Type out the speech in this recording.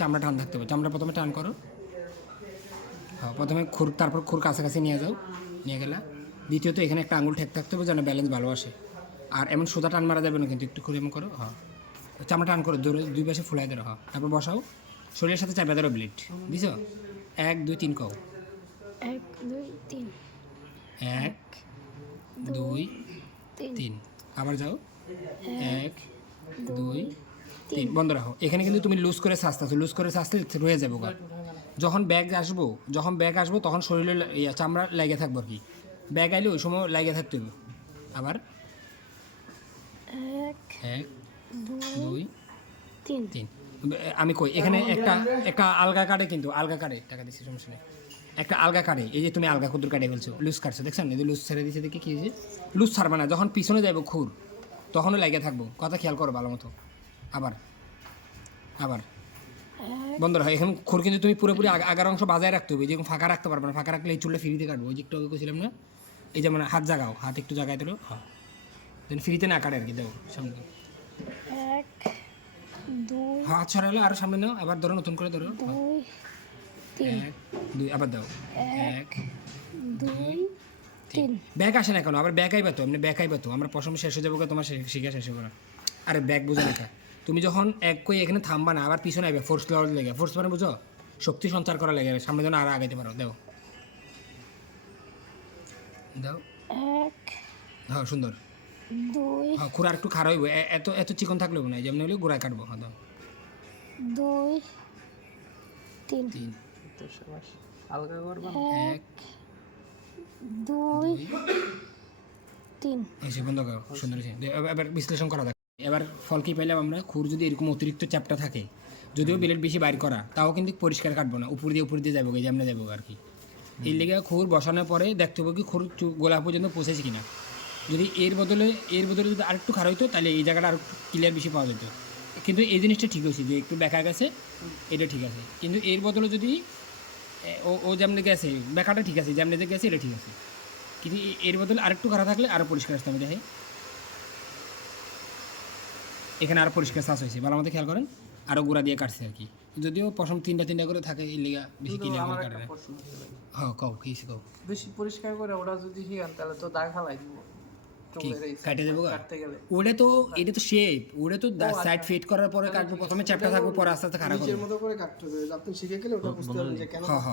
চামড়া টান থাকতে হবে, চামড়া প্রথমে টান করো। হ্যাঁ, প্রথমে খুর, তারপর খুর কাছাকাছি নিয়ে যাও, নিয়ে গেলা। দ্বিতীয়ত এখানে একটা আঙুল ঠেক থাকতে হবে যেন ব্যালেন্স ভালো আসে। আর এমন সোজা টান মারা যাবে না কিন্তু, একটু করে এমন করো। হ্যাঁ, চামড়া টান করো, ধরে দুই পাশে ফুলাই ধরো। হ্যাঁ, তারপর বসাও, শরীরের সাথে চাপা ধরো ব্লেড। দিছো 1 2 3 কও। 1 2 3 1 2 3, আবার যাও 1 2 3, বন্ধ রাখো। এখানে কিন্তু তুমি লুজ করে সাজতেছো, লুজ করে সাজতে রয়ে যাবো গা। যখন ব্যাগ আসবো তখন শরীরে চামড়া লেগে থাকবো আর কি। ব্যাগ আইলে ওই সময় লেগে থাকতে হবে। আবার 1 2 3। আমি কই এখানে একটা আলগা কাটে, কিন্তু আলগা কাটে, টাকা দিচ্ছি সমস্যা নেই। একটা আলগা কাটে, এই যে তুমি আলগা কুদুর কাটে ফেলছো, লুজ কাটছো, দেখছেন? এই যে লুজ ছেড়ে দিচ্ছে, দেখে কি হয়েছে? লুজ ছাড়বে না, যখন পিছনে যাবো খুর তখনও লেগে থাকবো। কথা খেয়াল করো ভালো মতো। আবার আবার বন্ধ রাখো। এখন খুর কিন্তু তুমি পুরোপুরি আগার অংশ বাজায় রাখতে হবে, যেরকম ফাঁকা রাখতে পারবে না। ফাঁকা রাখলে এই চুলটা ফ্রিতে কাটবো। ওই যে একটু আগে কইছিলাম না, এই যেমন হাত জাগাও, হাত একটু জাগাই দিলো। হ্যাঁ, দেন ফ্রিতে না কাটে আর কি। দাও সামনে, 1 2 হাত ছড়ালো, আরো সামনে নাও, আবার ধরো, নতুন করে ধরো। 2 3 1 2, আবার দাও 1 2 3 ব্যাক আসে না কেন? আবার ব্যাক আইবা তো, এমনি ব্যাক আইবা তো। আমরা পশম শেষ হয়ে যাবো, তোমার শিখা শেষ হবে না। আরে ব্যাক বোঝা লেখা, তুমি যখন এক কই এখানে থামবা না, আবার পিছনে আইবে, ফোর্স লওয়ার লেগে। ফোর্স মানে বুঝো, শক্তি সঞ্চার করা লেগে, সামনে যেন আরো আগাইতে পারো। দাও দাও, 1 হ্যাঁ সুন্দর। 2 হ্যাঁ, খুঁড়া একটু খারাপ হইব, এত এত চিকন থাকলেও না, যেমনি হলে গোড়ায় কাটবো। হ্যাঁ দাও 2 3 3 তো সবাস আলগা করবা 1 2 3 এসে বন্ধ করো। সুন্দর হয়েছে। এবার বিশ্লেষণ করা যাক। এবার ফল কি পেলাম আমরা? খুর যদি এরকম অতিরিক্ত চ্যাপটা থাকে, যদিও বিলেট বেশি বাইর করা, তাও কিন্তু পরিষ্কার কাটবো না, উপর দিয়ে যাবো, যেমন যাবো আর কি। এর লেগে খুর বসানোর পরে দেখতে হবে কি খুর গোলা পর্যন্ত পৌঁছেছে কিনা। যদি এর বদলে যদি আরেকটু খারাপ হইতো, তাহলে এই জায়গাটা আর ক্লিয়ার বেশি পাওয়া যেত। কিন্তু এই জিনিসটা ঠিক হয়েছে যে একটু বেঁকা গেছে, এটা ঠিক আছে। কিন্তু এর বদলে যদি ও যেমনি গেছে, বেঁকাটা ঠিক আছে, যেমনি যে গেছে এটা ঠিক আছে। কিন্তু এর বদলে আরেকটু খারাপ থাকলে আরও পরিষ্কার আসতে হবে। দেখে এখানে আরও পরিষ্কার চাষ হয়েছে, ভালো মতো খেয়াল করেন। আরও গুঁড়া দিয়ে কাটছে আর কি। যদিও পশম তিনটা করে থাকে, এই লিগা বেশি ক্লিয়ার করে কাটে। হ্যাঁ কও, কি কও। বেশি পরিষ্কার করে ওরা যদি শিখান তাহলে তো দাগ ফালাই দিব কাটে দেবো কাটতে গেলে। ওটা তো, এটা তো শেপ, ওটা তো সাইড ফিট করার পরে কাটবো। প্রথমে চ্যাপটা থাকবো, পরে আস্তে আস্তে খারাপ হবে। নিজের মতো করে কাটতে হবে। আপনি শিখে গেলে ওটা বুঝতে পারবেন যে কেন। হ্যাঁ হ্যাঁ।